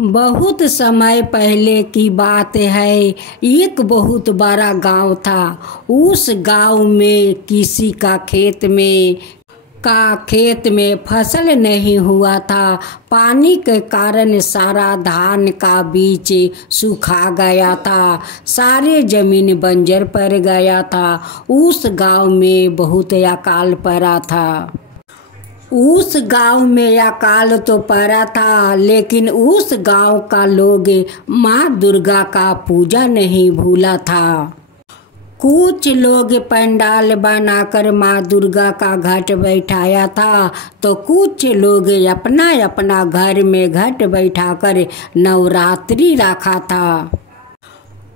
बहुत समय पहले की बात है। एक बहुत बड़ा गांव था। उस गांव में किसी का खेत में फसल नहीं हुआ था। पानी के कारण सारा धान का बीज सूखा गया था। सारे जमीन बंजर पड़ गया था। उस गांव में बहुत अकाल पड़ा था। उस गांव में अकाल तो पड़ा था, लेकिन उस गांव का लोग माँ दुर्गा का पूजा नहीं भूला था। कुछ लोग पंडाल बनाकर माँ दुर्गा का घट बैठाया था, तो कुछ लोग अपना अपना घर में घट बैठाकर नवरात्रि रखा था।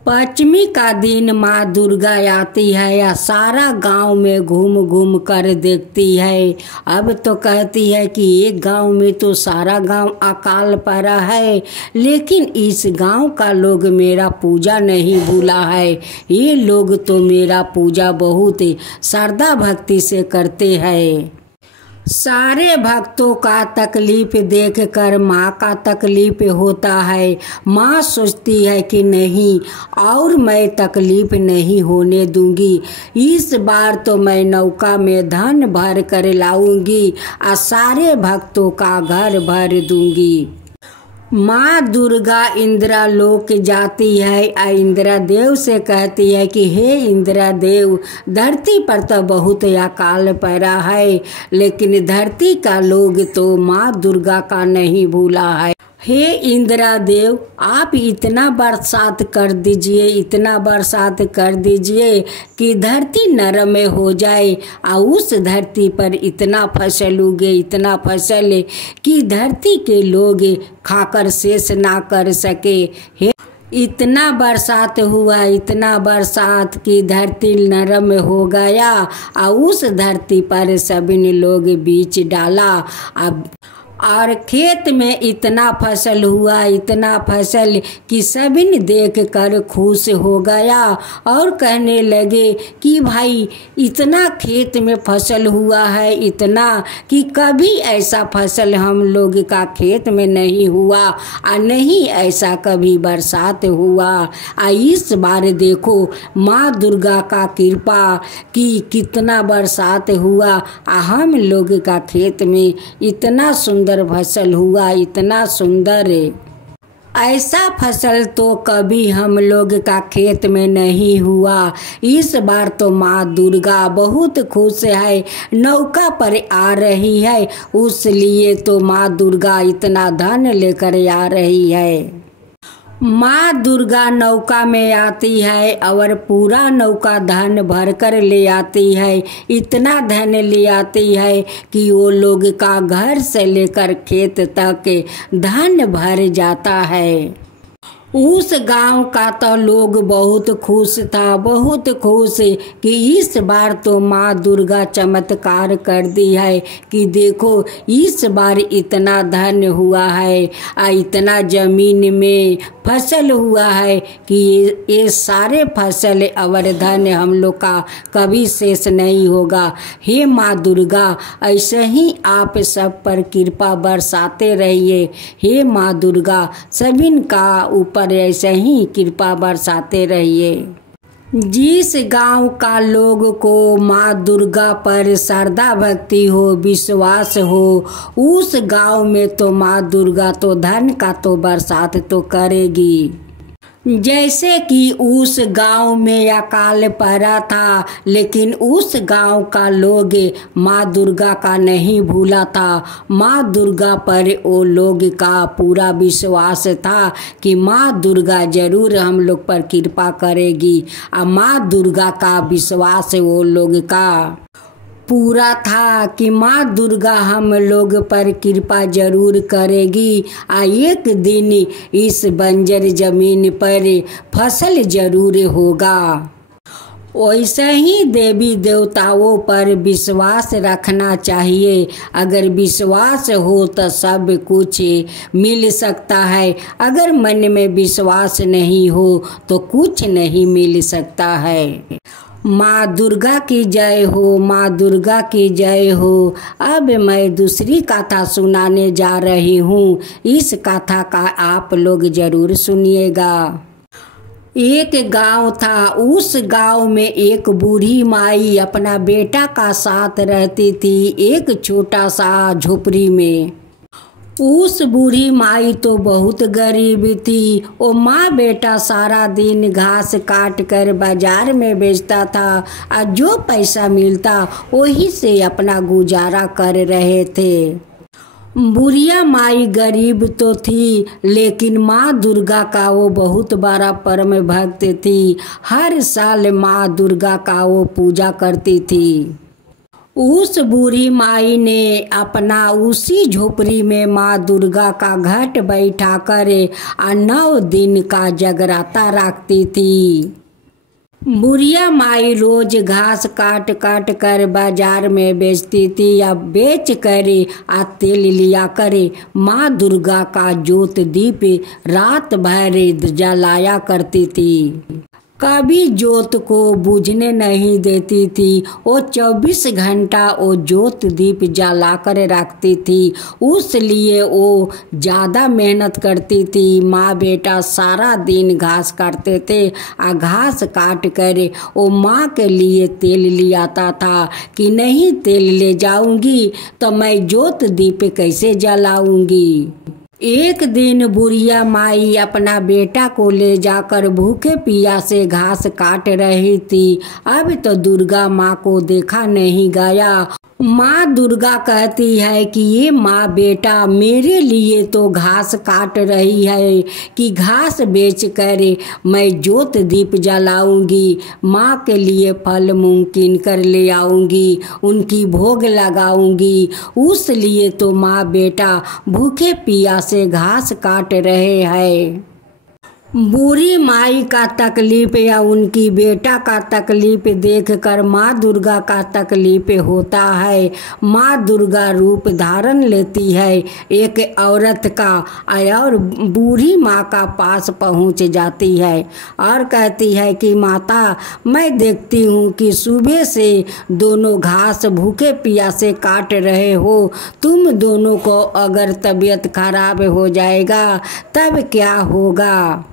पंचमी का दिन माँ दुर्गा आती है या सारा गांव में घूम घूम कर देखती है। अब तो कहती है कि एक गांव में तो सारा गांव अकाल पड़ा है, लेकिन इस गांव का लोग मेरा पूजा नहीं भूला है। ये लोग तो मेरा पूजा बहुत श्रद्धा भक्ति से करते हैं। सारे भक्तों का तकलीफ देखकर माँ का तकलीफ होता है। माँ सोचती है कि नहीं, और मैं तकलीफ नहीं होने दूंगी। इस बार तो मैं नौका में धन भर कर लाऊंगी और सारे भक्तों का घर भर दूंगी। माँ दुर्गा इंद्रा लोक जाती है और इंद्रा देव से कहती है कि हे इंद्रा देव, धरती पर तो बहुत अकाल पड़ा है, लेकिन धरती का लोग तो माँ दुर्गा का नहीं भूला है। हे इंद्रा देव, आप इतना बरसात कर दीजिए, इतना बरसात कर दीजिए कि धरती नरम हो जाए और उस धरती पर इतना फसल उगे, इतना फसल कि धरती के लोग खाकर शेष ना कर सके। हे इतना बरसात हुआ, इतना बरसात कि धरती नरम हो गया और उस धरती पर सभी ने लोग बीज डाला। अब और खेत में इतना फसल हुआ, इतना फसल कि सभी ने देख कर खुश हो गया और कहने लगे कि भाई इतना खेत में फसल हुआ है, इतना कि कभी ऐसा फसल हम लोग का खेत में नहीं हुआ और नहीं ऐसा कभी बरसात हुआ। और इस बार देखो माँ दुर्गा का कृपा कि कितना बरसात हुआ और हम लोग का खेत में इतना सुंदर फसल हुआ, इतना सुंदर। ऐसा फसल तो कभी हम लोग का खेत में नहीं हुआ। इस बार तो माँ दुर्गा बहुत खुश है, नौका पर आ रही है, उसलिए तो माँ दुर्गा इतना धन लेकर आ रही है। माँ दुर्गा नौका में आती है और पूरा नौका धन भर कर ले आती है। इतना धन ले आती है कि वो लोग का घर से लेकर खेत तक धन भर जाता है। उस गांव का तो लोग बहुत खुश था, बहुत खुश कि इस बार तो माँ दुर्गा चमत्कार कर दी है कि देखो इस बार इतना धन हुआ है और इतना जमीन में फसल हुआ है कि ये सारे फसल और धन हम लोग का कभी शेष नहीं होगा। हे माँ दुर्गा, ऐसे ही आप सब पर कृपा बरसाते रहिए। हे माँ दुर्गा, सभी का ऊपर ऐसे ही कृपा बरसाते रहिए। जिस गांव का लोग को माँ दुर्गा पर श्रद्धा भक्ति हो, विश्वास हो, उस गांव में तो माँ दुर्गा तो धन का तो बरसात तो करेगी। जैसे कि उस गांव में अकाल पड़ा था, लेकिन उस गांव का लोग माँ दुर्गा का नहीं भूला था। माँ दुर्गा पर वो लोग का पूरा विश्वास था कि माँ दुर्गा जरूर हम लोग पर कृपा करेगी और माँ दुर्गा का विश्वास वो लोग का पूरा था कि माँ दुर्गा हम लोग पर कृपा जरूर करेगी और एक दिन इस बंजर जमीन पर फसल जरूर होगा। वैसे ही देवी देवताओं पर विश्वास रखना चाहिए। अगर विश्वास हो तो सब कुछ मिल सकता है, अगर मन में विश्वास नहीं हो तो कुछ नहीं मिल सकता है। माँ दुर्गा की जय हो, माँ दुर्गा की जय हो। अब मैं दूसरी कथा सुनाने जा रही हूँ। इस कथा का आप लोग जरूर सुनिएगा। एक गांव था। उस गांव में एक बूढ़ी माई अपना बेटा का साथ रहती थी, एक छोटा सा झोपड़ी में। उस बूढ़ी माई तो बहुत गरीब थी। वो माँ बेटा सारा दिन घास काट कर बाजार में बेचता था और जो पैसा मिलता वही से अपना गुजारा कर रहे थे। बुढ़िया माई गरीब तो थी, लेकिन माँ दुर्गा का वो बहुत बड़ा परम भक्त थी। हर साल माँ दुर्गा का वो पूजा करती थी। उस बूढ़ी माई ने अपना उसी झोपड़ी में माँ दुर्गा का घट बैठा कर 9 दिन का जगराता रखती थी। बुढ़िया माई रोज घास काट काट कर बाजार में बेचती थी या बेच कर तेल लिया करे माँ दुर्गा का ज्योत दीप रात भर जलाया करती थी। कभी ज्योत को बुझने नहीं देती थी। वो 24 घंटा वो ज्योत दीप जला कर रखती थी। उसलिए वो ज़्यादा मेहनत करती थी। माँ बेटा सारा दिन घास काटते थे और घास काट कर वो माँ के लिए तेल ले आता था कि नहीं तेल ले जाऊंगी तो मैं ज्योत दीप कैसे जलाऊंगी। एक दिन बुढ़िया माई अपना बेटा को ले जाकर भूखे प्यासे घास काट रही थी। अब तो दुर्गा माँ को देखा नहीं गया। माँ दुर्गा कहती है कि ये माँ बेटा मेरे लिए तो घास काट रही है कि घास बेच कर मैं ज्योत दीप जलाऊंगी, माँ के लिए फल मूंग कीन कर ले आऊंगी, उनकी भोग लगाऊंगी। उस लिए तो माँ बेटा भूखे प्यासे घास काट रहे हैं। बूढ़ी माई का तकलीफ या उनकी बेटा का तकलीफ देखकर माँ दुर्गा का तकलीफ होता है। माँ दुर्गा रूप धारण लेती है एक औरत का और बूढ़ी माँ का पास पहुँच जाती है और कहती है कि माता, मैं देखती हूँ कि सुबह से दोनों घास भूखे प्यासे काट रहे हो। तुम दोनों को अगर तबीयत खराब हो जाएगा तब क्या होगा।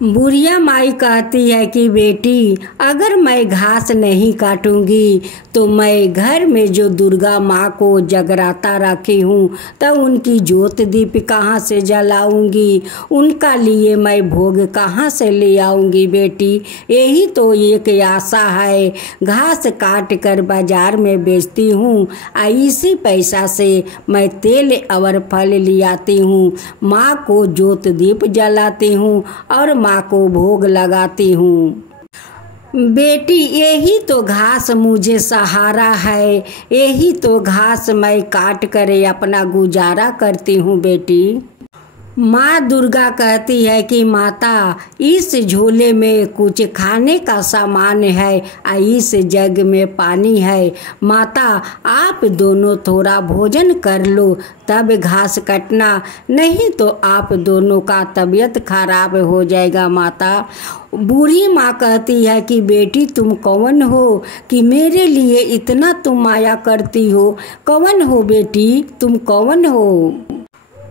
बुढ़िया माई कहती है कि बेटी, अगर मैं घास नहीं काटूंगी तो मैं घर में जो दुर्गा माँ को जगराता रखी हूँ तो उनकी ज्योत दीप कहाँ से जलाऊंगी, उनका लिए मैं भोग कहाँ से ले आऊंगी। बेटी, यही तो एक आशा है। घास काट कर बाजार में बेचती हूँ, इसी पैसा से मैं तेल और फल ले आती हूँ, माँ को ज्योत दीप जलाती हूँ और माँ को भोग लगाती हूँ। बेटी, यही तो घास मुझे सहारा है, यही तो घास मैं काट कर अपना गुजारा करती हूँ। बेटी, माँ दुर्गा कहती है कि माता, इस झोले में कुछ खाने का सामान है और इस जग में पानी है। माता, आप दोनों थोड़ा भोजन कर लो तब घास कटना, नहीं तो आप दोनों का तबीयत खराब हो जाएगा। माता, बूढ़ी माँ कहती है कि बेटी, तुम कौन हो कि मेरे लिए इतना तुम माया करती हो? कौन हो बेटी, तुम कौन हो?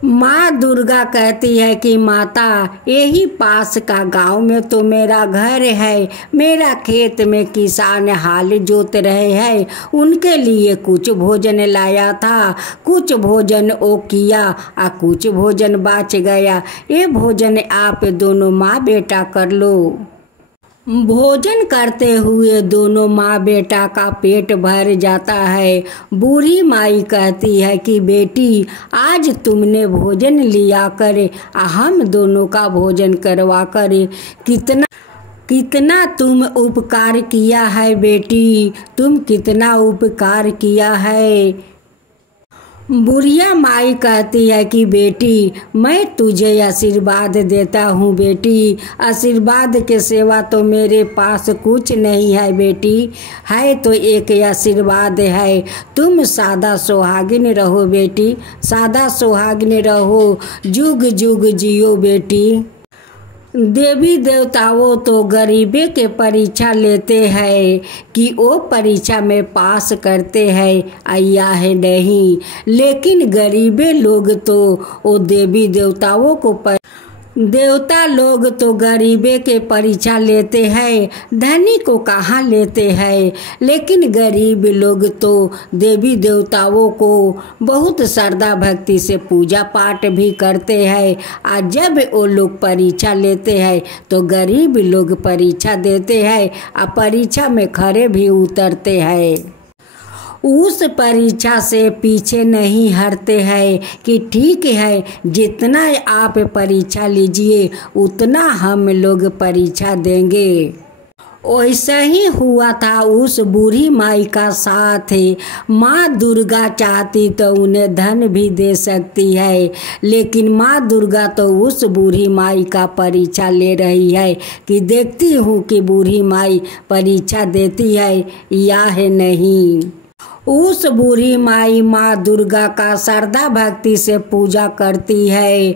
माँ दुर्गा कहती है कि माता, यही पास का गांव में तो मेरा घर है। मेरा खेत में किसान हाल जोत रहे हैं, उनके लिए कुछ भोजन लाया था। कुछ भोजन वो किया और कुछ भोजन बच गया। ये भोजन आप दोनों माँ बेटा कर लो। भोजन करते हुए दोनों माँ बेटा का पेट भर जाता है। बूढ़ी माई कहती है कि बेटी, आज तुमने भोजन लिया कर हम दोनों का भोजन करवा कर कितना तुम उपकार किया है। बेटी, तुम कितना उपकार किया है। बुढ़िया माई कहती है कि बेटी, मैं तुझे आशीर्वाद देता हूँ। बेटी, आशीर्वाद के सिवा तो मेरे पास कुछ नहीं है। बेटी, है तो एक आशीर्वाद है, तुम सादा सुहागिन रहो। बेटी, सादा सुहागिन रहो, जुग जुग जियो। बेटी, देवी देवताओं तो गरीबे के परीक्षा लेते हैं कि वो परीक्षा में पास करते हैं या है नहीं, लेकिन गरीबे लोग तो वो देवी देवताओं को देवता लोग तो गरीबे के परीक्षा लेते हैं, धनी को कहाँ लेते हैं। लेकिन गरीब लोग तो देवी देवताओं को बहुत श्रद्धा भक्ति से पूजा पाठ भी करते हैं। और जब वो लोग परीक्षा लेते हैं तो गरीब लोग परीक्षा देते हैं और परीक्षा में खरे भी उतरते हैं। उस परीक्षा से पीछे नहीं हटते हैं कि ठीक है, जितना आप परीक्षा लीजिए उतना हम लोग परीक्षा देंगे। वैसा ही हुआ था उस बूढ़ी माई का साथ। माँ दुर्गा चाहती तो उन्हें धन भी दे सकती है, लेकिन माँ दुर्गा तो उस बूढ़ी माई का परीक्षा ले रही है कि देखती हूँ कि बूढ़ी माई परीक्षा देती है या है नहीं। उस बूढ़ी माई माँ दुर्गा का श्रद्धा भक्ति से पूजा करती है,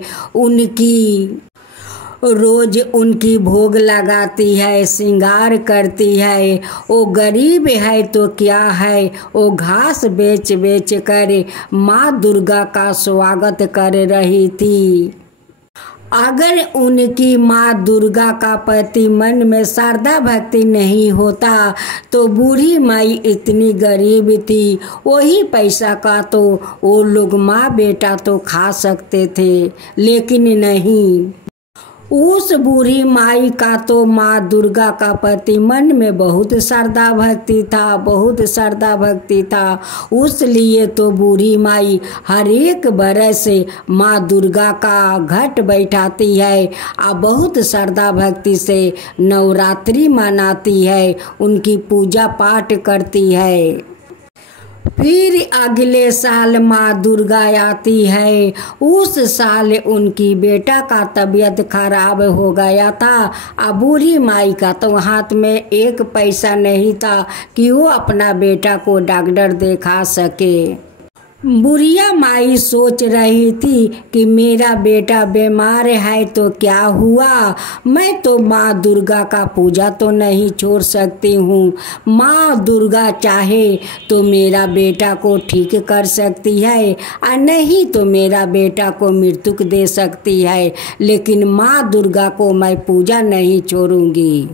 रोज उनकी भोग लगाती है, श्रृंगार करती है। वो गरीब है तो क्या है, वो घास बेच बेच कर माँ दुर्गा का स्वागत कर रही थी। अगर उनकी माँ दुर्गा का प्रति मन में श्रद्धा भक्ति नहीं होता तो बूढ़ी माई इतनी गरीब थी, वही पैसा का तो वो लोग माँ बेटा तो खा सकते थे, लेकिन नहीं। उस बूढ़ी माई का तो माँ दुर्गा का प्रति मन में बहुत श्रद्धा भक्ति था, बहुत श्रद्धा भक्ति था। उसलिए तो बूढ़ी माई हर एक बरस माँ दुर्गा का घट बैठाती है और बहुत श्रद्धा भक्ति से नवरात्रि मनाती है, उनकी पूजा पाठ करती है। फिर अगले साल माँ दुर्गा आती है। उस साल उनकी बेटा का तबीयत खराब हो गया था। अब बूढ़ी माई का तो हाथ में एक पैसा नहीं था कि वो अपना बेटा को डॉक्टर दिखा सके। बुढ़िया माई सोच रही थी कि मेरा बेटा बीमार है तो क्या हुआ, मैं तो माँ दुर्गा का पूजा तो नहीं छोड़ सकती हूँ। माँ दुर्गा चाहे तो मेरा बेटा को ठीक कर सकती है और नहीं तो मेरा बेटा को मृत्यु दे सकती है, लेकिन माँ दुर्गा को मैं पूजा नहीं छोड़ूंगी।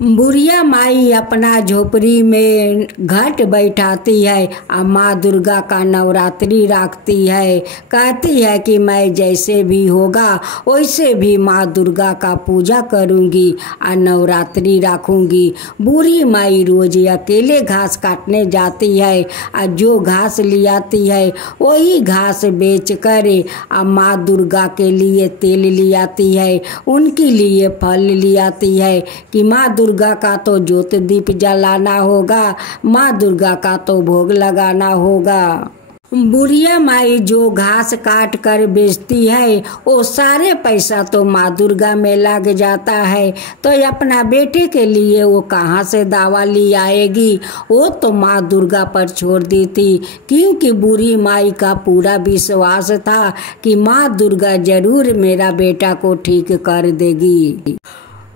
बुढ़िया माई अपना झोपड़ी में घट बैठाती है और माँ दुर्गा का नवरात्रि रखती है। कहती है कि मैं जैसे भी होगा वैसे भी माँ दुर्गा का पूजा करूँगी और नवरात्रि रखूँगी। बूढ़ी माई रोज अकेले घास काटने जाती है और जो घास ले आती है वही घास बेच कर और माँ दुर्गा के लिए तेल ले आती है, उनके लिए फल ले आती है कि माँ दुर्गा का तो ज्योत दीप जलाना होगा, माँ दुर्गा का तो भोग लगाना होगा। बुढ़िया माई जो घास काट कर बेचती है वो सारे पैसा तो माँ दुर्गा में लग जाता है, तो अपना बेटे के लिए वो कहाँ से दवा ली आएगी। वो तो माँ दुर्गा पर छोड़ दी थी, क्योंकि बूढ़ी माई का पूरा विश्वास था कि माँ दुर्गा जरूर मेरा बेटा को ठीक कर देगी।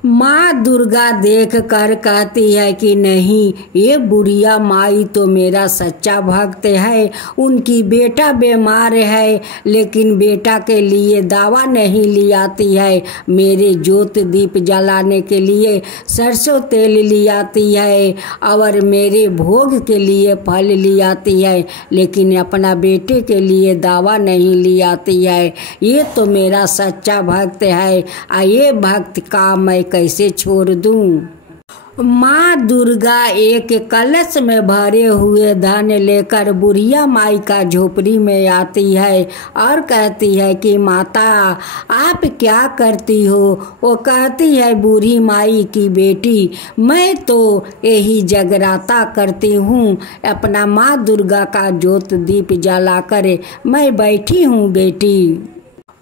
माँ दुर्गा देख कर कहती है कि नहीं, ये बुढ़िया माई तो मेरा सच्चा भक्त है। उनकी बेटा बीमार है लेकिन बेटा के लिए दवा नहीं ले आती है, मेरे ज्योत दीप जलाने के लिए सरसों तेल ले आती है और मेरे भोग के लिए फल ले आती है, लेकिन अपना बेटे के लिए दवा नहीं ले आती है। ये तो मेरा सच्चा भक्त है, ये भक्त का मैं कैसे छोड़ दूं। माँ दुर्गा एक कलश में भरे हुए धन लेकर बुढ़िया माई का झोपड़ी में आती है और कहती है कि माता आप क्या करती हो। वो कहती है बूढ़ी माई की बेटी, मैं तो यही जगराता करती हूँ, अपना माँ दुर्गा का ज्योत दीप जलाकर मैं बैठी हूँ बेटी।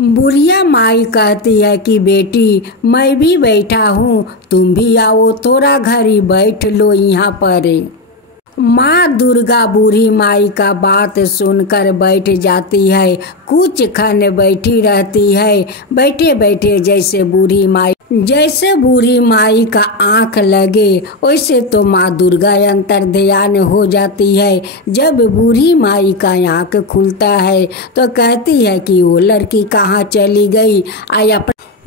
बुढ़िया माई कहती है कि बेटी मैं भी बैठा हूँ, तुम भी आओ, थोड़ा घड़ी बैठ लो यहाँ पर। माँ दुर्गा बूढ़ी माई का बात सुनकर बैठ जाती है, कुछ क्षण बैठी रहती है। बैठे बैठे जैसे बूढ़ी माई जैसे बूढ़ी माई का आँख लगे वैसे तो माँ दुर्गा अंतर ध्यान हो जाती है। जब बूढ़ी माई का आँख खुलता है तो कहती है कि वो लड़की कहाँ चली गई।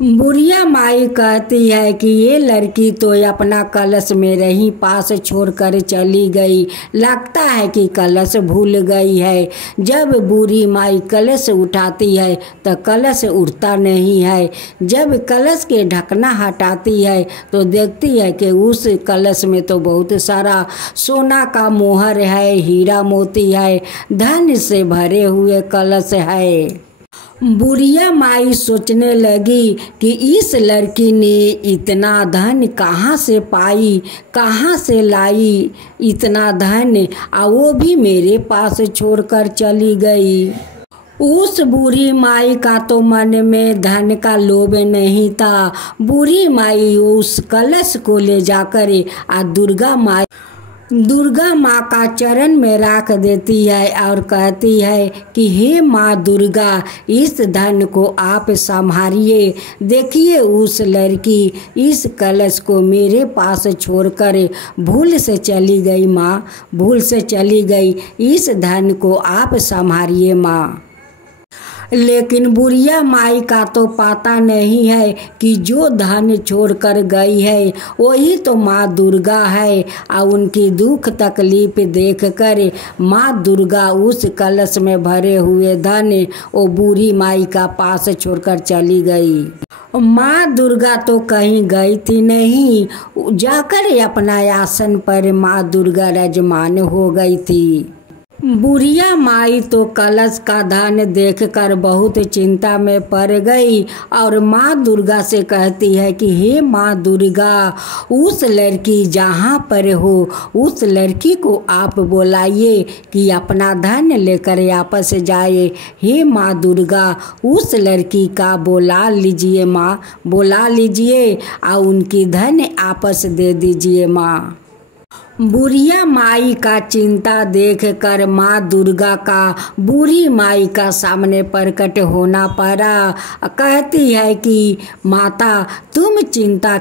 बुढ़िया माई कहती है कि ये लड़की तो अपना कलश मेरे ही पास छोड़कर चली गई, लगता है कि कलश भूल गई है। जब बूढ़ी माई कलश उठाती है तो कलश उठता नहीं है। जब कलश के ढकना हटाती है तो देखती है कि उस कलश में तो बहुत सारा सोना का मोहर है, हीरा मोती है, धन से भरे हुए कलश है। बुढ़िया माई सोचने लगी कि इस लड़की ने इतना धन कहाँ से पाई, कहाँ से लाई इतना धन, और वो भी मेरे पास छोड़कर चली गई। उस बूढ़ी माई का तो मन में धन का लोभ नहीं था। बूढ़ी माई उस कलश को ले जाकर दुर्गा माँ का चरण में रख देती है और कहती है कि हे माँ दुर्गा, इस धन को आप संभालिए। देखिए उस लड़की इस कलश को मेरे पास छोड़कर भूल से चली गई माँ, भूल से चली गई। इस धन को आप संभालिए माँ। लेकिन बुढ़िया माई का तो पता नहीं है कि जो धन छोड़कर गई है वही तो माँ दुर्गा है। और उनकी दुख तकलीफ देखकर माँ दुर्गा उस कलश में भरे हुए धन वो बूढ़ी माई का पास छोड़कर चली गई। माँ दुर्गा तो कहीं गई थी नहीं, जाकर अपना आसन पर माँ दुर्गा विराजमान हो गई थी। बुढ़िया माई तो कलश का धन देखकर बहुत चिंता में पड़ गई और माँ दुर्गा से कहती है कि हे माँ दुर्गा, उस लड़की जहाँ पर हो उस लड़की को आप बुलाइए कि अपना धन लेकर वापस जाए। हे माँ दुर्गा, उस लड़की का बुला लीजिए माँ, बुला लीजिए और उनकी धन वापस दे दीजिए माँ। बुढ़िया माई का चिंता देखकर माँ दुर्गा का बूढ़ी माई का सामने प्रकट होना पड़ा। कहती है कि माता, तुम चिंता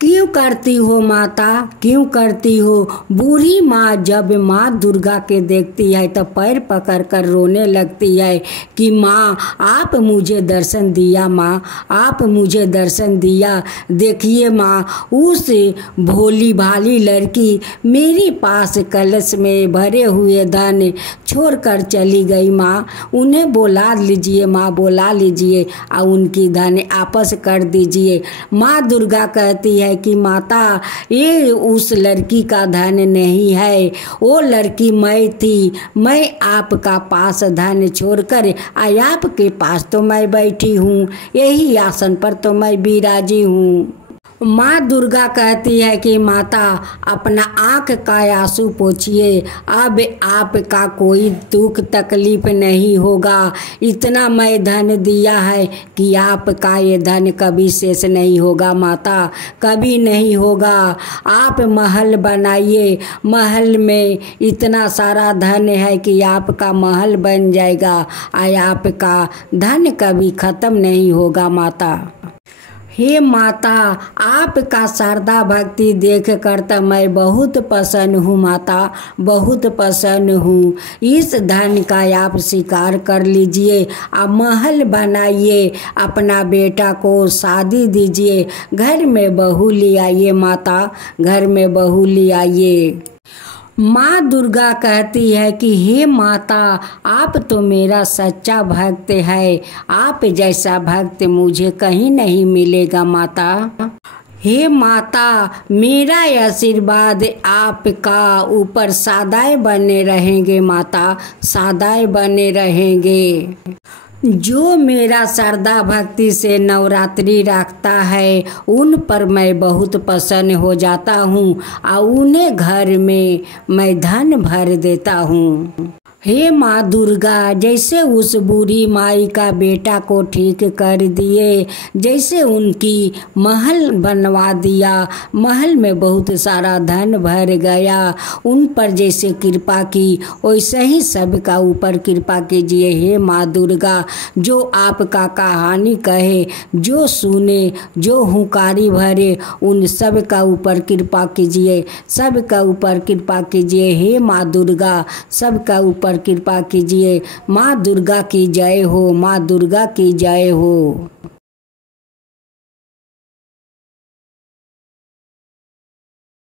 क्यों करती हो माता, क्यों करती हो। बूढ़ी माँ जब माँ दुर्गा के देखती है तो पैर पकड़कर रोने लगती है कि माँ आप मुझे दर्शन दिया, माँ आप मुझे दर्शन दिया। देखिए माँ, उस भोली भाली लड़की मेरे पास कलश में भरे हुए धन छोड़कर चली गई माँ, उन्हें बुला लीजिए माँ, बुला लीजिए और उनकी धन वापस कर दीजिए। माँ दुर्गा कहती है कि माता, ये उस लड़की का धन नहीं है, वो लड़की मैं थी। मैं आपका पास धन छोड़कर आपके पास तो मैं बैठी हूँ, यही आसन पर तो मैं विराजी हूँ। माँ दुर्गा कहती है कि माता, अपना आँख का आंसू पोंछिए, अब आपका कोई दुख तकलीफ नहीं होगा। इतना मैं धन दिया है कि आपका ये धन कभी शेष नहीं होगा माता, कभी नहीं होगा। आप महल बनाइए, महल में इतना सारा धन है कि आपका महल बन जाएगा और आपका धन कभी खत्म नहीं होगा माता। हे माता, आपका श्रद्धा भक्ति देख कर तो मैं बहुत प्रसन्न हूँ माता, बहुत प्रसन्न हूँ। इस धन का आप स्वीकार कर लीजिए, आप महल बनाइए, अपना बेटा को शादी दीजिए, घर में बहू ले आइए माता, घर में बहू ले आइए। माँ दुर्गा कहती है कि हे माता, आप तो मेरा सच्चा भक्त है, आप जैसा भक्त मुझे कहीं नहीं मिलेगा माता। हे माता, मेरा आशीर्वाद आपका ऊपर सदाए बने रहेंगे माता, सदाए बने रहेंगे। जो मेरा श्रद्धा भक्ति से नवरात्रि रखता है उन पर मैं बहुत प्रसन्न हो जाता हूँ और उन्हें घर में मैं धन भर देता हूँ। हे माँ दुर्गा, जैसे उस बूढ़ी माई का बेटा को ठीक कर दिए, जैसे उनकी महल बनवा दिया, महल में बहुत सारा धन भर गया, उन पर जैसे कृपा की वैसे ही सबका ऊपर कृपा कीजिए हे माँ दुर्गा। जो आपका कहानी कहे, जो सुने, जो हुंकारी भरे, उन सब का ऊपर कृपा कीजिए, सब का ऊपर कृपा कीजिए हे माँ दुर्गा, सब का ऊपर कृपा कीजिए। माँ दुर्गा की जय हो, माँ दुर्गा की जय हो।